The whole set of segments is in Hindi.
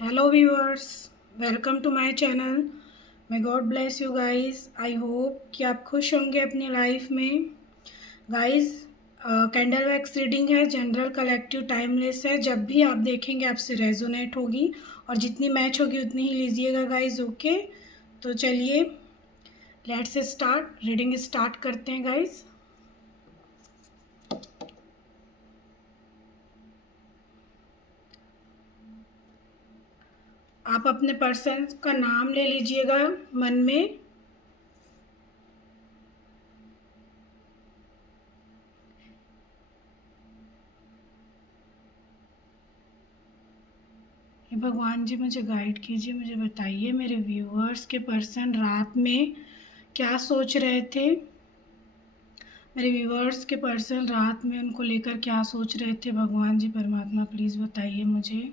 Hello viewers, welcome to my channel. May God bless you guys. I hope कि आप खुश होंगे अपनी लाइफ में. गाइस, कैंडल वैक्स रीडिंग है, जनरल कलेक्टिव टाइमलेस है. जब भी आप देखेंगे आपसे रेजोनेट होगी और जितनी मैच होगी उतनी ही लीजिएगा गाइस. ओके, तो चलिए लेट्स स्टार्ट. रीडिंग स्टार्ट करते हैं गाइस. आप अपने पर्सन का नाम ले लीजिएगा मन में. भगवान जी मुझे गाइड कीजिए, मुझे बताइए मेरे व्यूअर्स के पर्सन रात में क्या सोच रहे थे. मेरे व्यूअर्स के पर्सन रात में उनको लेकर क्या सोच रहे थे. भगवान जी परमात्मा प्लीज़ बताइए मुझे.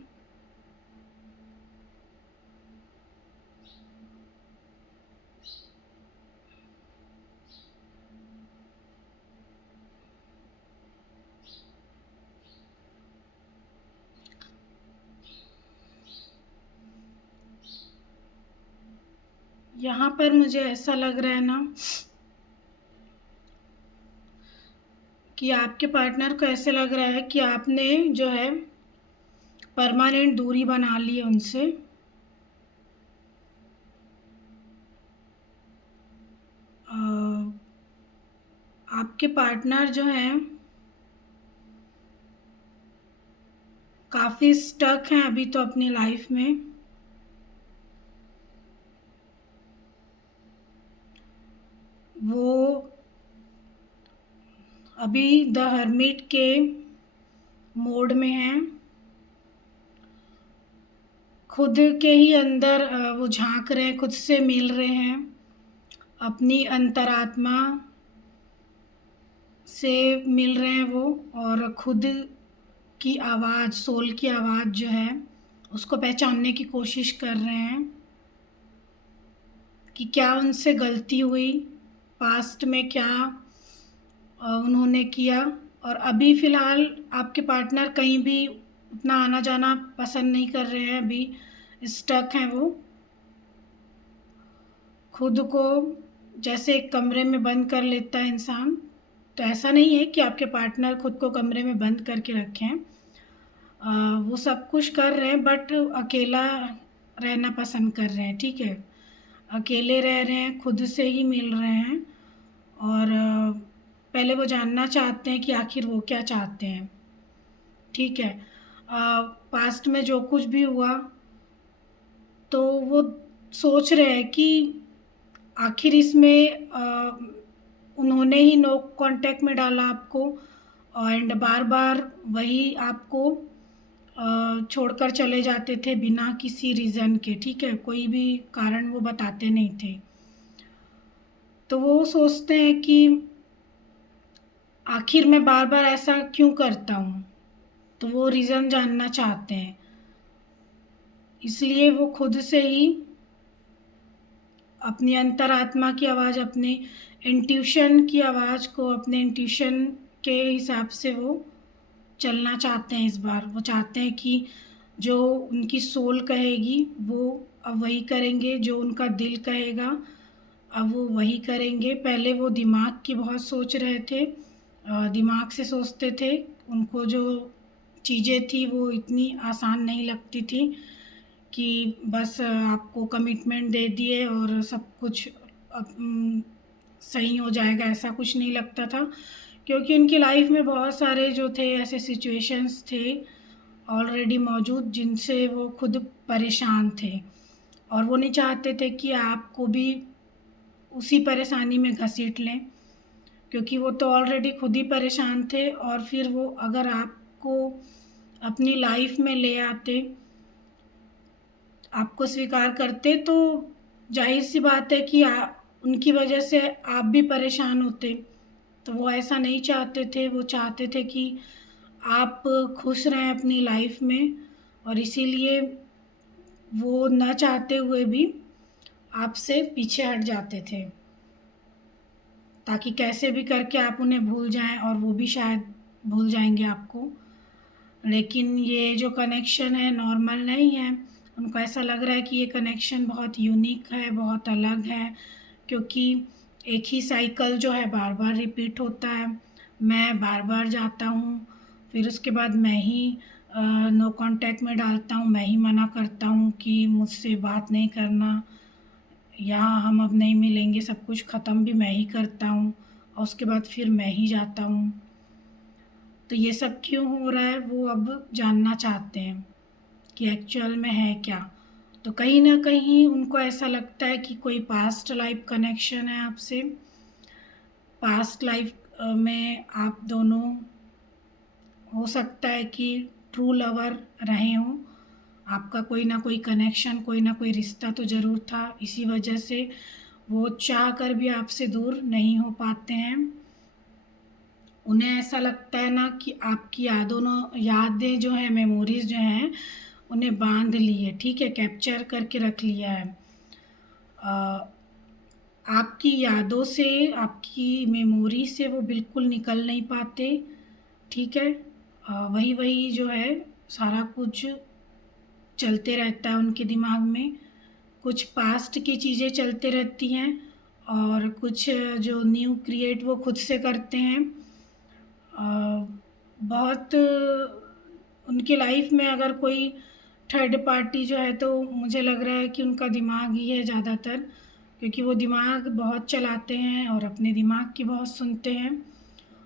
यहाँ पर मुझे ऐसा लग रहा है ना कि आपके पार्टनर को ऐसे लग रहा है कि आपने जो है परमानेंट दूरी बना ली है उनसे. आपके पार्टनर जो हैं काफ़ी स्टक हैं अभी तो अपनी लाइफ में. वो अभी द हर्मिट के मोड में हैं. खुद के ही अंदर वो झांक रहे हैं, खुद से मिल रहे हैं, अपनी अंतरात्मा से मिल रहे हैं वो. और खुद की आवाज़, सोल की आवाज़ जो है उसको पहचानने की कोशिश कर रहे हैं कि क्या उनसे गलती हुई, पास्ट में क्या उन्होंने किया. और अभी फ़िलहाल आपके पार्टनर कहीं भी उतना आना जाना पसंद नहीं कर रहे हैं. अभी स्टक हैं वो. खुद को जैसे एक कमरे में बंद कर लेता है इंसान, तो ऐसा नहीं है कि आपके पार्टनर खुद को कमरे में बंद करके रखें. वो सब कुछ कर रहे हैं बट अकेला रहना पसंद कर रहे हैं. ठीक है, अकेले रह रहे हैं, खुद से ही मिल रहे हैं. और पहले वो जानना चाहते हैं कि आखिर वो क्या चाहते हैं. ठीक है, पास्ट में जो कुछ भी हुआ तो वो सोच रहे हैं कि आखिर इसमें उन्होंने ही नो कांटेक्ट में डाला आपको एंड बार बार वही आपको छोड़कर चले जाते थे बिना किसी रीज़न के. ठीक है, कोई भी कारण वो बताते नहीं थे. तो वो सोचते हैं कि आखिर मैं बार बार ऐसा क्यों करता हूँ. तो वो रीज़न जानना चाहते हैं, इसलिए वो खुद से ही अपनी अंतरात्मा की आवाज़, अपने इंट्यूशन की आवाज़ को, अपने इंट्यूशन के हिसाब से वो चलना चाहते हैं. इस बार वो चाहते हैं कि जो उनकी सोल कहेगी वो अब वही करेंगे, जो उनका दिल कहेगा अब वो वही करेंगे. पहले वो दिमाग की बहुत सोच रहे थे, दिमाग से सोचते थे. उनको जो चीज़ें थी वो इतनी आसान नहीं लगती थी कि बस आपको कमिटमेंट दे दिए और सब कुछ सही हो जाएगा. ऐसा कुछ नहीं लगता था क्योंकि उनकी लाइफ में बहुत सारे जो थे ऐसे सिचुएशंस थे ऑलरेडी मौजूद जिनसे वो खुद परेशान थे. और वो नहीं चाहते थे कि आपको भी उसी परेशानी में घसीट लें, क्योंकि वो तो ऑलरेडी खुद ही परेशान थे. और फिर वो अगर आपको अपनी लाइफ में ले आते, आपको स्वीकार करते, तो जाहिर सी बात है कि उनकी वजह से आप भी परेशान होते. तो वो ऐसा नहीं चाहते थे. वो चाहते थे कि आप खुश रहें अपनी लाइफ में. और इसीलिए वो न चाहते हुए भी आपसे पीछे हट जाते थे ताकि कैसे भी करके आप उन्हें भूल जाएं और वो भी शायद भूल जाएंगे आपको. लेकिन ये जो कनेक्शन है नॉर्मल नहीं है. उनको ऐसा लग रहा है कि ये कनेक्शन बहुत यूनिक है, बहुत अलग है, क्योंकि एक ही साइकिल जो है बार-बार रिपीट होता है। मैं बार-बार जाता हूँ, फिर उसके बाद मैं ही नो कॉन्टैक्ट में डालता हूँ, मैं ही मना करता हूँ कि मुझसे बात नहीं करना, यहाँ हम अब नहीं मिलेंगे, सब कुछ ख़त्म भी मैं ही करता हूँ और उसके बाद फिर मैं ही जाता हूँ। तो ये सब क्यों हो रहा है वो अब जानना चाहते हैं कि एक्चुअल में है क्या। तो कहीं न कहीं उनको ऐसा लगता है कि कोई पास्ट लाइफ़ कनेक्शन है आपसे। पास्ट लाइफ़ में आप दोनों हो सकता है कि ट्रू लवर रहे हों। आपका कोई ना कोई कनेक्शन, कोई ना कोई रिश्ता तो ज़रूर था। इसी वजह से वो चाह कर भी आपसे दूर नहीं हो पाते हैं। उन्हें ऐसा लगता है ना कि आपकी यादें जो हैं, मेमोरीज़ जो हैं, उन्हें बाँध ली है, ठीक है? कैप्चर करके रख लिया है। अ, आपकी यादों से, आपकी मेमोरी से वो बिल्कुल निकल नहीं पाते, ठीक है? वही-वही जो है सारा कुछ चलते रहता है उनके दिमाग में। कुछ पास्ट की चीज़ें चलते रहती हैं और कुछ जो न्यू क्रिएट वो खुद से करते हैं। बहुत उनकी लाइफ में अगर कोई थर्ड पार्टी जो है तो मुझे लग रहा है कि उनका दिमाग ही है ज़्यादातर, क्योंकि वो दिमाग बहुत चलाते हैं और अपने दिमाग की बहुत सुनते हैं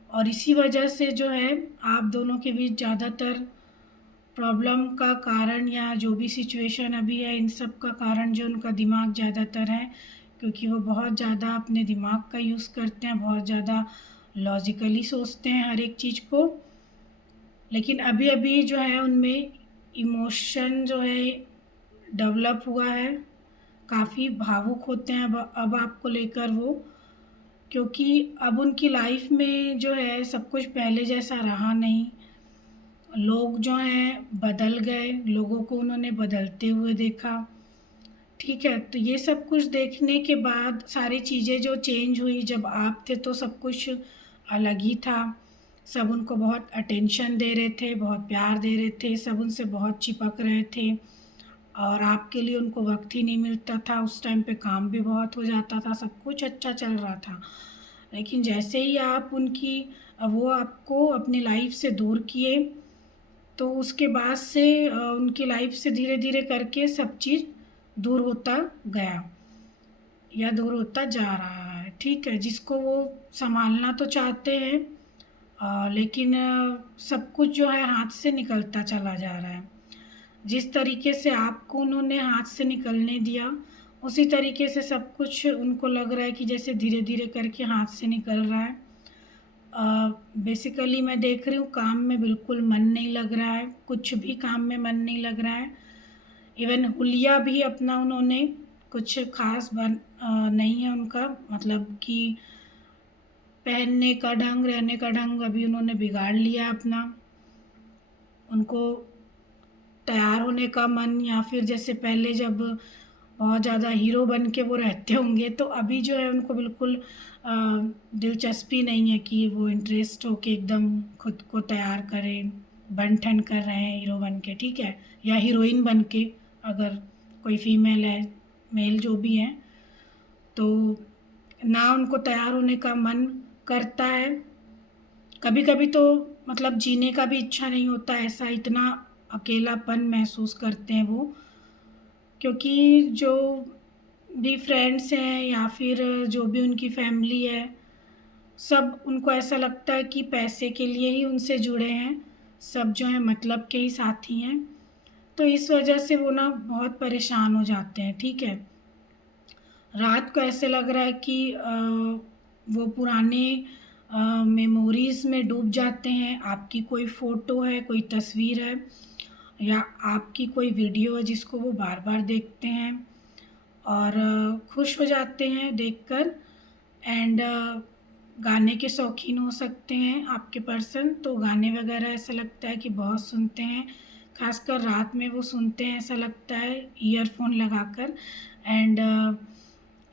और इसी वजह से जो है आप दोनों के बीच ज़्यादातर प्रॉब्लम का कारण या जो भी सिचुएशन अभी है, इन सब का कारण जो उनका दिमाग ज़्यादातर है, क्योंकि वो बहुत ज़्यादा अपने दिमाग का यूज़ करते हैं, बहुत ज़्यादा लॉजिकली सोचते हैं हर एक चीज़ को। लेकिन अभी-अभी जो है उनमें इमोशन जो है डेवलप हुआ है, काफ़ी भावुक होते हैं अब आपको लेकर वो, क्योंकि अब उनकी लाइफ में जो है सब कुछ पहले जैसा रहा नहीं। लोग जो हैं बदल गए, लोगों को उन्होंने बदलते हुए देखा, ठीक है? तो ये सब कुछ देखने के बाद सारी चीज़ें जो चेंज हुई, जब आप थे तो सब कुछ अलग ही था। सब उनको बहुत अटेंशन दे रहे थे, बहुत प्यार दे रहे थे, सब उनसे बहुत चिपक रहे थे और आपके लिए उनको वक़्त ही नहीं मिलता था। उस टाइम पे काम भी बहुत हो जाता था, सब कुछ अच्छा चल रहा था। लेकिन जैसे ही आप वो आपको अपनी लाइफ़ से दूर किए, तो उसके बाद से उनकी लाइफ से धीरे-धीरे करके सब चीज़ दूर होता गया या दूर होता जा रहा है, ठीक है? जिसको वो सँभालना तो चाहते हैं, लेकिन सब कुछ जो है हाथ से निकलता चला जा रहा है। जिस तरीके से आपको उन्होंने हाथ से निकलने दिया, उसी तरीके से सब कुछ उनको लग रहा है कि जैसे धीरे-धीरे करके हाथ से निकल रहा है। बेसिकली मैं देख रही हूँ काम में बिल्कुल मन नहीं लग रहा है, कुछ भी काम में मन नहीं लग रहा है। इवन हुलिया भी अपना उन्होंने कुछ ख़ास नहीं है उनका, मतलब कि पहनने का ढंग, रहने का ढंग अभी उन्होंने बिगाड़ लिया है अपना। उनको तैयार होने का मन, या फिर जैसे पहले जब बहुत ज़्यादा हीरो बन के वो रहते होंगे, तो अभी जो है उनको बिल्कुल अ, दिलचस्पी नहीं है कि वो इंटरेस्ट हो के एकदम खुद को तैयार करें, बन-ठन कर रहे हैं हीरो बन के, ठीक है? या हीरोइन बन के, अगर कोई फीमेल है, मेल जो भी हैं, तो ना उनको तैयार होने का मन करता है। कभी-कभी तो मतलब जीने का भी इच्छा नहीं होता, ऐसा इतना अकेलापन महसूस करते हैं वो, क्योंकि जो भी फ्रेंड्स हैं या फिर जो भी उनकी फैमिली है, सब उनको ऐसा लगता है कि पैसे के लिए ही उनसे जुड़े हैं, सब जो हैं मतलब के ही साथी हैं। तो इस वजह से वो ना बहुत परेशान हो जाते हैं, ठीक है? रात को ऐसे लग रहा है कि वो पुराने मेमोरीज़ में डूब जाते हैं। आपकी कोई फ़ोटो है, कोई तस्वीर है या आपकी कोई वीडियो है जिसको वो बार-बार देखते हैं और खुश हो जाते हैं देखकर। एंड गाने के शौकीन हो सकते हैं आपके पर्सन, तो गाने वगैरह ऐसा लगता है कि बहुत सुनते हैं। ख़ासकर रात में वो सुनते हैं, ऐसा लगता है ईयरफ़ोन लगाकर। एंड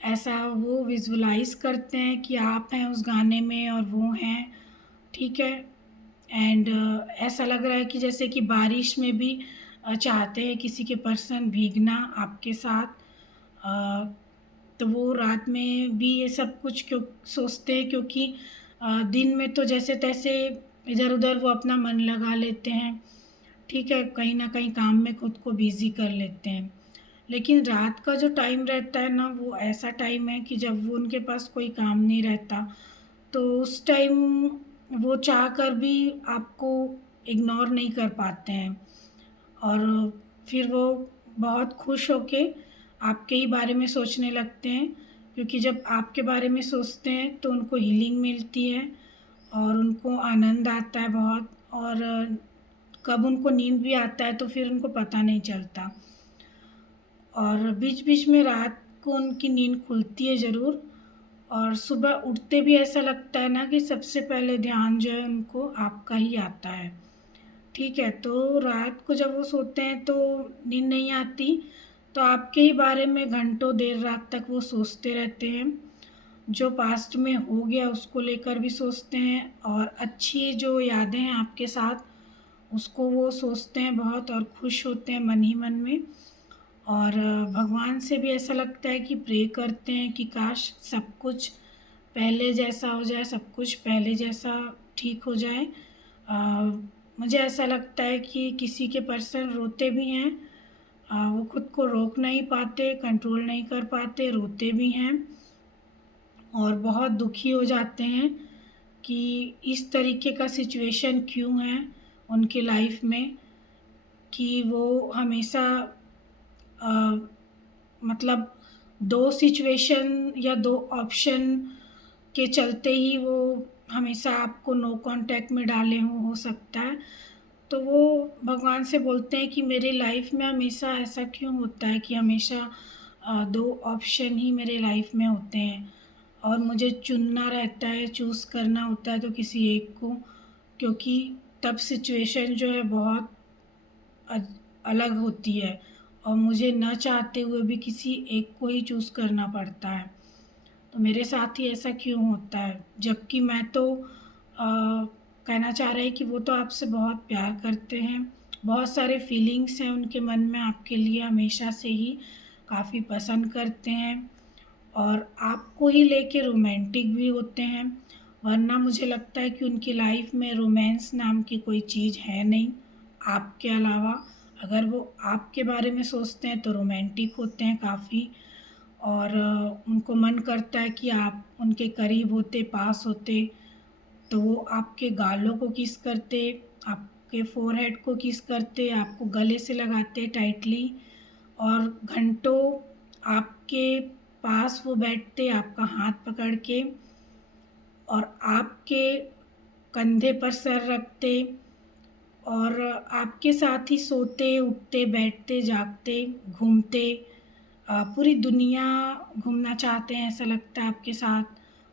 ऐसा वो विज़ुअलाइज़ करते हैं कि आप हैं उस गाने में और वो हैं, ठीक है? एंड ऐसा लग रहा है कि जैसे कि बारिश में भी चाहते हैं किसी के पर्सन भीगना आपके साथ, अ, तो वो रात में भी ये सब कुछ क्यों सोचते हैं, क्योंकि दिन में तो जैसे-तैसे इधर-उधर वो अपना मन लगा लेते हैं, ठीक है? कहीं न कहीं काम में खुद को बिज़ी कर लेते हैं। लेकिन रात का जो टाइम रहता है ना, वो ऐसा टाइम है कि जब वो उनके पास कोई काम नहीं रहता, तो उस टाइम वो चाह कर भी आपको इग्नोर नहीं कर पाते हैं, और फिर वो बहुत खुश होके आपके ही बारे में सोचने लगते हैं, क्योंकि जब आपके बारे में सोचते हैं तो उनको हीलिंग मिलती है और उनको आनंद आता है बहुत, और कब उनको नींद भी आता है तो फिर उनको पता नहीं चलता। और बीच-बीच में रात को उनकी नींद खुलती है ज़रूर, और सुबह उठते भी ऐसा लगता है ना कि सबसे पहले ध्यान जो है उनको आपका ही आता है, ठीक है? तो रात को जब वो सोते हैं तो नींद नहीं आती, तो आपके ही बारे में घंटों देर रात तक वो सोचते रहते हैं। जो पास्ट में हो गया उसको लेकर भी सोचते हैं, और अच्छी जो यादें हैं आपके साथ, उसको वो सोचते हैं बहुत और खुश होते हैं मन ही मन में। और भगवान से भी ऐसा लगता है कि प्रे करते हैं कि काश सब कुछ पहले जैसा हो जाए, सब कुछ पहले जैसा ठीक हो जाए। अ, मुझे ऐसा लगता है कि किसी के पर्सन रोते भी हैं, वो खुद को रोक नहीं पाते, कंट्रोल नहीं कर पाते, रोते भी हैं और बहुत दुखी हो जाते हैं कि इस तरीके का सिचुएशन क्यों है उनके लाइफ में, कि वो हमेशा अ, मतलब 2 सिचुएशन या 2 ऑप्शन के चलते ही वो हमेशा आपको नो कॉन्टैक्ट में डाले हों, हो सकता है। तो वो भगवान से बोलते हैं कि मेरी लाइफ में हमेशा ऐसा क्यों होता है कि हमेशा 2 ऑप्शन ही मेरे लाइफ में होते हैं, और मुझे चुनना रहता है, चूज़ करना होता है तो किसी एक को, क्योंकि तब सिचुएशन जो है बहुत अ, अलग होती है, और मुझे ना चाहते हुए भी किसी एक को ही चूज़ करना पड़ता है। तो मेरे साथ ही ऐसा क्यों होता है? जबकि मैं तो कहना चाह रहे हैं कि वो तो आपसे बहुत प्यार करते हैं, बहुत सारे फीलिंग्स हैं उनके मन में आपके लिए हमेशा से ही, काफ़ी पसंद करते हैं, और आपको ही लेके रोमांटिक भी होते हैं। वरना मुझे लगता है कि उनकी लाइफ में रोमांस नाम की कोई चीज़ है नहीं, आपके अलावा। अगर वो आपके बारे में सोचते हैं तो रोमांटिक होते हैं काफ़ी, और उनको मन करता है कि आप उनके करीब होते, पास होते, तो वो आपके गालों को किस करते, आपके फ़ोरहेड को किस करते, आपको गले से लगाते टाइटली, और घंटों आपके पास वो बैठते, आपका हाथ पकड़ के, और आपके कंधे पर सर रखते, और आपके साथ ही सोते, उठते, बैठते, जागते, घूमते, पूरी दुनिया घूमना चाहते हैं, ऐसा लगता है आपके साथ।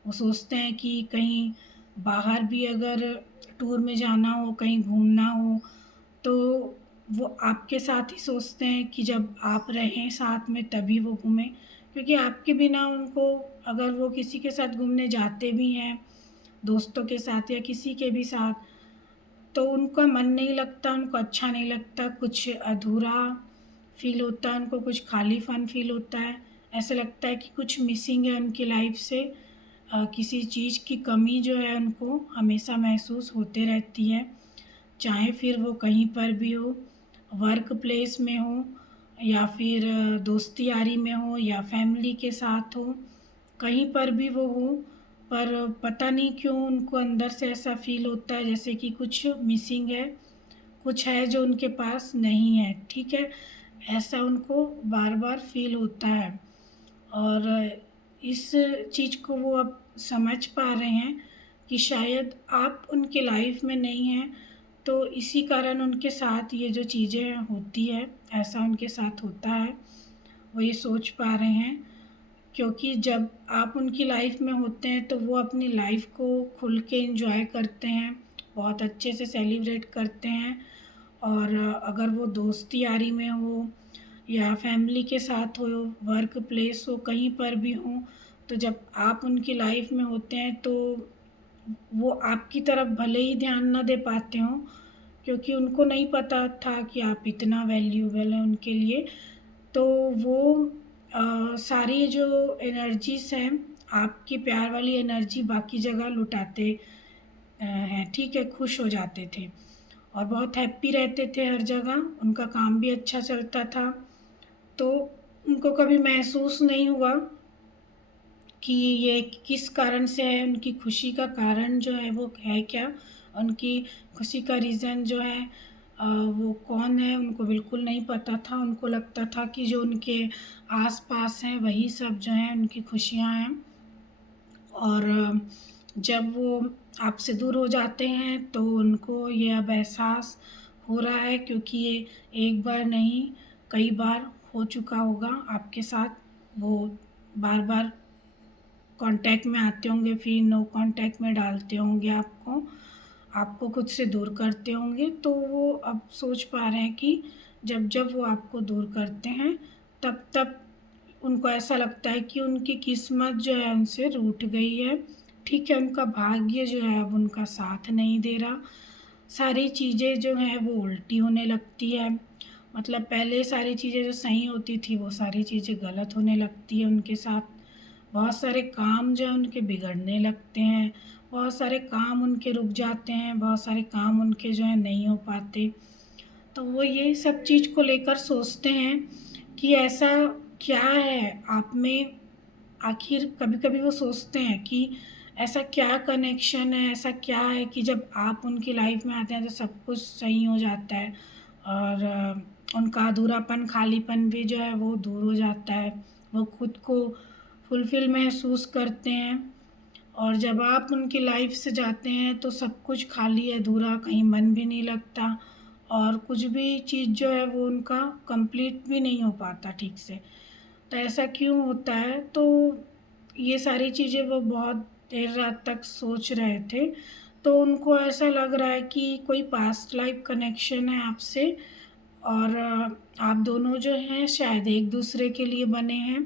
वो सोचते हैं कि कहीं बाहर भी अगर टूर में जाना हो, कहीं घूमना हो, तो वो आपके साथ ही सोचते हैं कि जब आप रहें साथ में तभी वो घूमें। क्योंकि आपके बिना उनको, अगर वो किसी के साथ घूमने जाते भी हैं, दोस्तों के साथ या किसी के भी साथ, तो उनका मन नहीं लगता, उनको अच्छा नहीं लगता, कुछ अधूरा फ़ील होता है, उनको कुछ खालीपन फ़ील होता है। ऐसा लगता है कि कुछ मिसिंग है उनकी लाइफ़ से, किसी चीज़ की कमी जो है उनको हमेशा महसूस होते रहती है। चाहे फिर वो कहीं पर भी हो, वर्क प्लेस में हो, या फिर दोस्ती यारी में हो, या फैमिली के साथ हो, कहीं पर भी वो हो, पर पता नहीं क्यों उनको अंदर से ऐसा फ़ील होता है जैसे कि कुछ मिसिंग है, कुछ है जो उनके पास नहीं है, ठीक है? ऐसा उनको बार-बार फ़ील होता है, और इस चीज़ को वो अब समझ पा रहे हैं कि शायद आप उनकी लाइफ़ में नहीं हैं, तो इसी कारण उनके साथ ये जो चीज़ें होती है, ऐसा उनके साथ होता है। वो ये सोच पा रहे हैं, क्योंकि जब आप उनकी लाइफ में होते हैं तो वो अपनी लाइफ को खुल के एंजॉय करते हैं, बहुत अच्छे से सेलिब्रेट करते हैं, और अगर वो दोस्ती यारी में हो या फैमिली के साथ हो, वर्क प्लेस हो, कहीं पर भी हों, तो जब आप उनकी लाइफ में होते हैं तो वो आपकी तरफ भले ही ध्यान ना दे पाते हों, क्योंकि उनको नहीं पता था कि आप इतना वैल्यूएबल हैं उनके लिए। तो वो सारी जो एनर्जीज़ हैं, आपकी प्यार वाली एनर्जी बाकी जगह लुटाते हैं, ठीक है, खुश हो जाते थे और बहुत हैप्पी रहते थे हर जगह, उनका काम भी अच्छा चलता था। तो उनको कभी महसूस नहीं हुआ कि ये किस कारण से है, उनकी खुशी का कारण जो है वो है क्या, उनकी खुशी का रीज़न जो है वो कौन है, उनको बिल्कुल नहीं पता था। उनको लगता था कि जो उनके आस-पास हैं वही सब जो हैं उनकी खुशियाँ हैं। और जब वो आपसे दूर हो जाते हैं तो उनको ये अब एहसास हो रहा है, क्योंकि ये एक बार नहीं कई बार हो चुका होगा आपके साथ। वो बार-बार कॉन्टैक्ट में आते होंगे, फिर नो कॉन्टैक्ट में डालते होंगे आपको, आपको खुद से दूर करते होंगे। तो वो अब सोच पा रहे हैं कि जब-जब वो आपको दूर करते हैं, तब-तब उनको ऐसा लगता है कि उनकी किस्मत जो है उनसे रूठ गई है। ठीक है, उनका भाग्य जो है अब उनका साथ नहीं दे रहा। सारी चीज़ें जो हैं वो उल्टी होने लगती है। मतलब पहले सारी चीज़ें जो सही होती थी, वो सारी चीज़ें गलत होने लगती है उनके साथ। बहुत सारे काम जो हैं उनके बिगड़ने लगते हैं, बहुत सारे काम उनके रुक जाते हैं, बहुत सारे काम उनके जो हैं नहीं हो पाते। तो वो ये सब चीज़ को लेकर सोचते हैं कि ऐसा क्या है आप में, आखिर कभी-कभी वो सोचते हैं कि ऐसा क्या कनेक्शन है, ऐसा क्या है कि जब आप उनकी लाइफ़ में आते हैं तो सब कुछ सही हो जाता है और उनका अधूरापन, खालीपन भी जो है वो दूर हो जाता है। वो खुद को फुलफ़िल महसूस करते हैं और जब आप उनकी लाइफ़ से जाते हैं तो सब कुछ खाली अधूरा, कहीं मन भी नहीं लगता और कुछ भी चीज़ जो है वो उनका कंप्लीट भी नहीं हो पाता ठीक से। तो ऐसा क्यों होता है? तो ये सारी चीज़ें वो बहुत देर रात तक सोच रहे थे। तो उनको ऐसा लग रहा है कि कोई पास्ट लाइफ़ कनेक्शन है आपसे और आप दोनों जो हैं शायद एक-दूसरे के लिए बने हैं।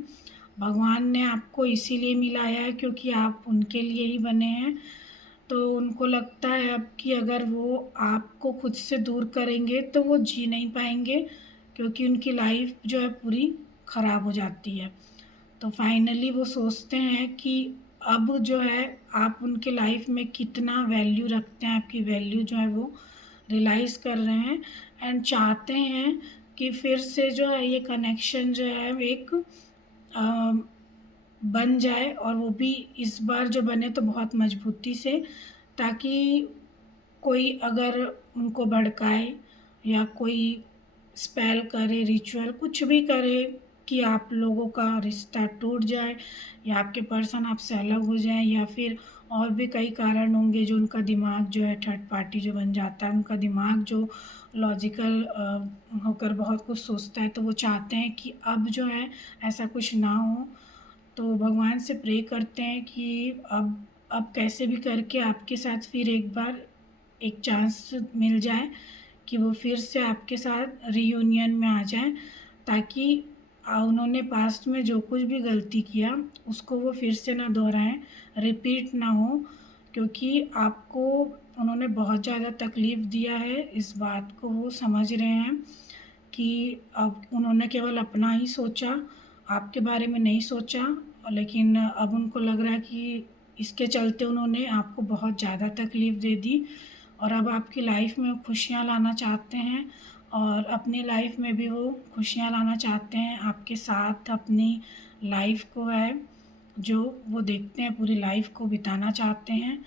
भगवान ने आपको इसीलिए मिलाया है क्योंकि आप उनके लिए ही बने हैं। तो उनको लगता है अब कि अगर वो आपको खुद से दूर करेंगे तो वो जी नहीं पाएँगे, क्योंकि उनकी लाइफ़ जो है पूरी ख़राब हो जाती है। तो फाइनली वो सोचते हैं कि अब जो है आप उनकी लाइफ़ में कितना वैल्यू रखते हैं, आपकी वैल्यू जो है वो रियलाइज़ कर रहे हैं एंड चाहते हैं कि फिर से जो है ये कनेक्शन जो है एक अ, बन जाए और वो भी इस बार जो बने तो बहुत मज़बूती से, ताकि कोई अगर उनको भड़काए या कोई स्पेल करे, रिचुअल कुछ भी करे कि आप लोगों का रिश्ता टूट जाए या आपके पर्सन आपसे अलग हो जाएँ या फिर और भी कई कारण होंगे जो उनका दिमाग जो है थर्ड पार्टी जो बन जाता है, उनका दिमाग जो लॉजिकल होकर बहुत कुछ सोचता है, तो वो चाहते हैं कि अब जो है ऐसा कुछ ना हो। तो भगवान से प्रे करते हैं कि अब कैसे भी करके आपके साथ फिर एक बार एक चांस मिल जाए कि वो फिर से आपके साथ रियूनियन में आ जाएँ, ताकि उन्होंने पास्ट में जो कुछ भी गलती किया उसको वो फिर से ना दोहराएँ, रिपीट ना हो, क्योंकि आपको उन्होंने बहुत ज़्यादा तकलीफ़ दिया है। इस बात को वो समझ रहे हैं कि अब उन्होंने केवल अपना ही सोचा, आपके बारे में नहीं सोचा, लेकिन अब उनको लग रहा है कि इसके चलते उन्होंने आपको बहुत ज़्यादा तकलीफ़ दे दी और अब आपकी लाइफ़ में वो खुशियाँ लाना चाहते हैं और अपनी लाइफ़ में भी वो खुशियाँ लाना चाहते हैं। आपके साथ अपनी लाइफ़ को है जो वो देखते हैं, पूरी लाइफ़ को बिताना चाहते हैं।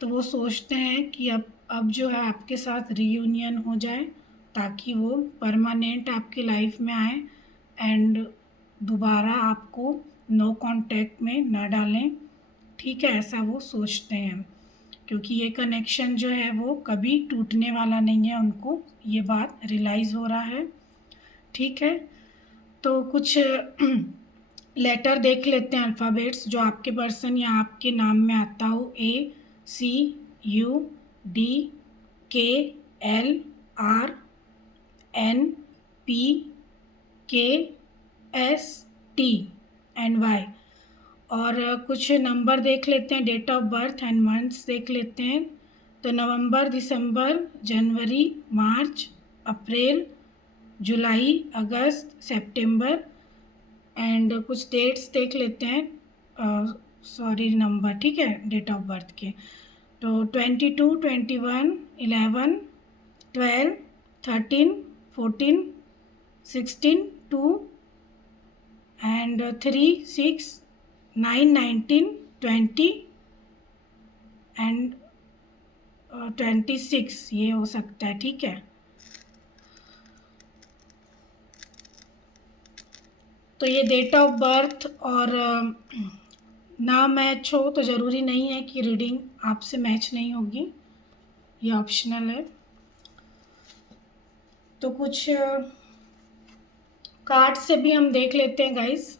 तो वो सोचते हैं कि अब जो है आपके साथ रियूनियन हो जाए, ताकि वो परमानेंट आपकी लाइफ़ में आएँ एंड दोबारा आपको नो कॉन्टैक्ट में ना डालें। ठीक है, ऐसा वो सोचते हैं, क्योंकि ये कनेक्शन जो है वो कभी टूटने वाला नहीं है, उनको ये बात रियलाइज़ हो रहा है। ठीक है? तो कुछ लेटर देख लेते हैं, अल्फ़ाबेट्स जो आपके पर्सन या आपके नाम में आता हो। A, C, U, D, K, L, R, N, P, K, S, T and Y. और कुछ नंबर देख लेते हैं, date of birth and months देख लेते हैं। तो नवंबर, दिसंबर, जनवरी, मार्च, अप्रैल, जुलाई, अगस्त, सितंबर एंड कुछ डेट्स देख लेते हैं, सॉरी नंबर, ठीक है, डेट ऑफ बर्थ के। तो 22, 21, 11, 12, 13, 14, 16, 2 एंड 3, 6, 9, 19, 20 एंड 26 ये हो सकता है, ठीक है। तो ये डेट ऑफ बर्थ और ना मैच हो तो ज़रूरी नहीं है कि रीडिंग आपसे मैच नहीं होगी, ये ऑप्शनल है। तो कुछ कार्ड से भी हम देख लेते हैं गाइस।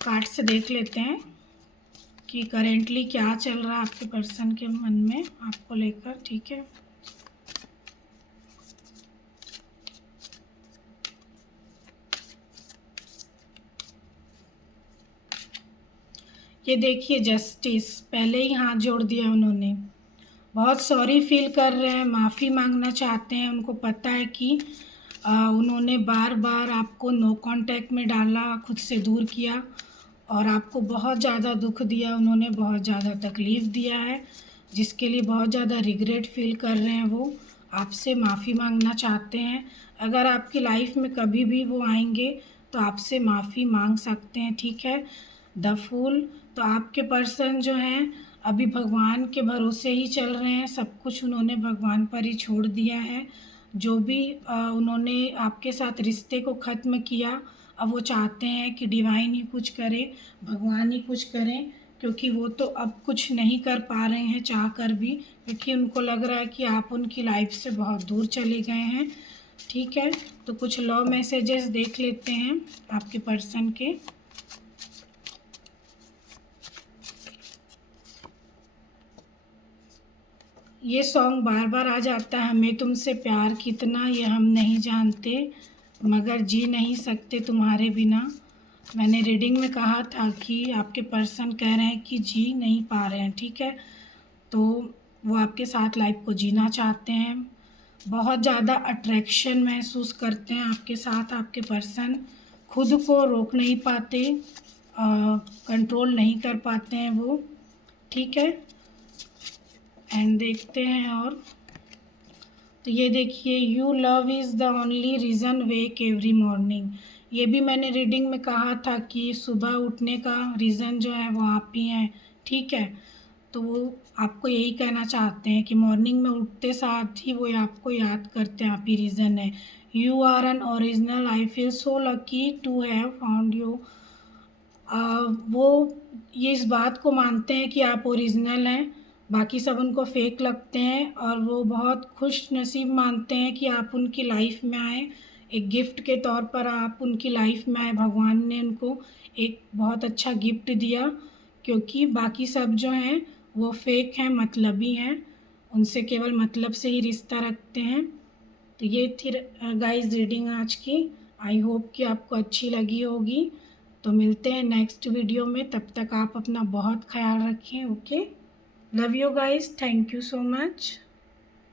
कार्ड से देख लेते हैं कि करेंटली क्या चल रहा है आपके पर्सन के मन में आपको लेकर, ठीक है। ये देखिए जस्टिस, पहले ही हाथ जोड़ दिया उन्होंने, बहुत सॉरी फील कर रहे हैं, माफ़ी मांगना चाहते हैं। उनको पता है कि उन्होंने बार बार आपको नो कांटेक्ट में डाला, खुद से दूर किया और आपको बहुत ज़्यादा दुख दिया, उन्होंने बहुत ज़्यादा तकलीफ़ दिया है, जिसके लिए बहुत ज़्यादा रिग्रेट फील कर रहे हैं। वो आपसे माफ़ी मांगना चाहते हैं। अगर आपकी लाइफ में कभी भी वो आएंगे तो आपसे माफ़ी मांग सकते हैं, ठीक है। द फूल, तो आपके पर्सन जो हैं अभी भगवान के भरोसे ही चल रहे हैं, सब कुछ उन्होंने भगवान पर ही छोड़ दिया है। जो भी उन्होंने आपके साथ रिश्ते को ख़त्म किया, अब वो चाहते हैं कि डिवाइन ही कुछ करे, भगवान ही कुछ करें, क्योंकि वो तो अब कुछ नहीं कर पा रहे हैं चाह कर भी, क्योंकि उनको लग रहा है कि आप उनकी लाइफ से बहुत दूर चले गए हैं, ठीक है। तो कुछ लव मैसेजेस देख लेते हैं आपके पर्सन के। ये सॉन्ग बार बार आ जाता है, हमें तुमसे प्यार कितना ये हम नहीं जानते, मगर जी नहीं सकते तुम्हारे बिना। मैंने रीडिंग में कहा था कि आपके पर्सन कह रहे हैं कि जी नहीं पा रहे हैं, ठीक है। तो वो आपके साथ लाइफ को जीना चाहते हैं, बहुत ज़्यादा अट्रैक्शन महसूस करते हैं आपके साथ। आपके पर्सन खुद को रोक नहीं पाते, कंट्रोल नहीं कर पाते हैं वो, ठीक है। एंड देखते हैं और, तो ये देखिए, you love is the only reason wake every morning. ये भी मैंने रीडिंग में कहा था कि सुबह उठने का रीज़न जो है वो आप ही हैं, ठीक है। तो वो आपको यही कहना चाहते हैं कि मॉर्निंग में उठते साथ ही वो आपको याद करते हैं, आप ही रीज़न है। You are an original, I feel so lucky to have found you. वो ये इस बात को मानते हैं कि आप ओरिजिनल हैं, बाकी सब उनको फेक लगते हैं, और वो बहुत खुश नसीब मानते हैं कि आप उनकी लाइफ में आए, एक गिफ्ट के तौर पर आप उनकी लाइफ में आए। भगवान ने उनको एक बहुत अच्छा गिफ्ट दिया, क्योंकि बाकी सब जो हैं वो फेक हैं, मतलबी हैं, उनसे केवल मतलब से ही रिश्ता रखते हैं। तो ये थी गाइस रीडिंग आज की। आई होप कि आपको अच्छी लगी होगी। तो मिलते हैं नेक्स्ट वीडियो में, तब तक आप अपना बहुत ख्याल रखें। Okay, love you guys, thank you so much.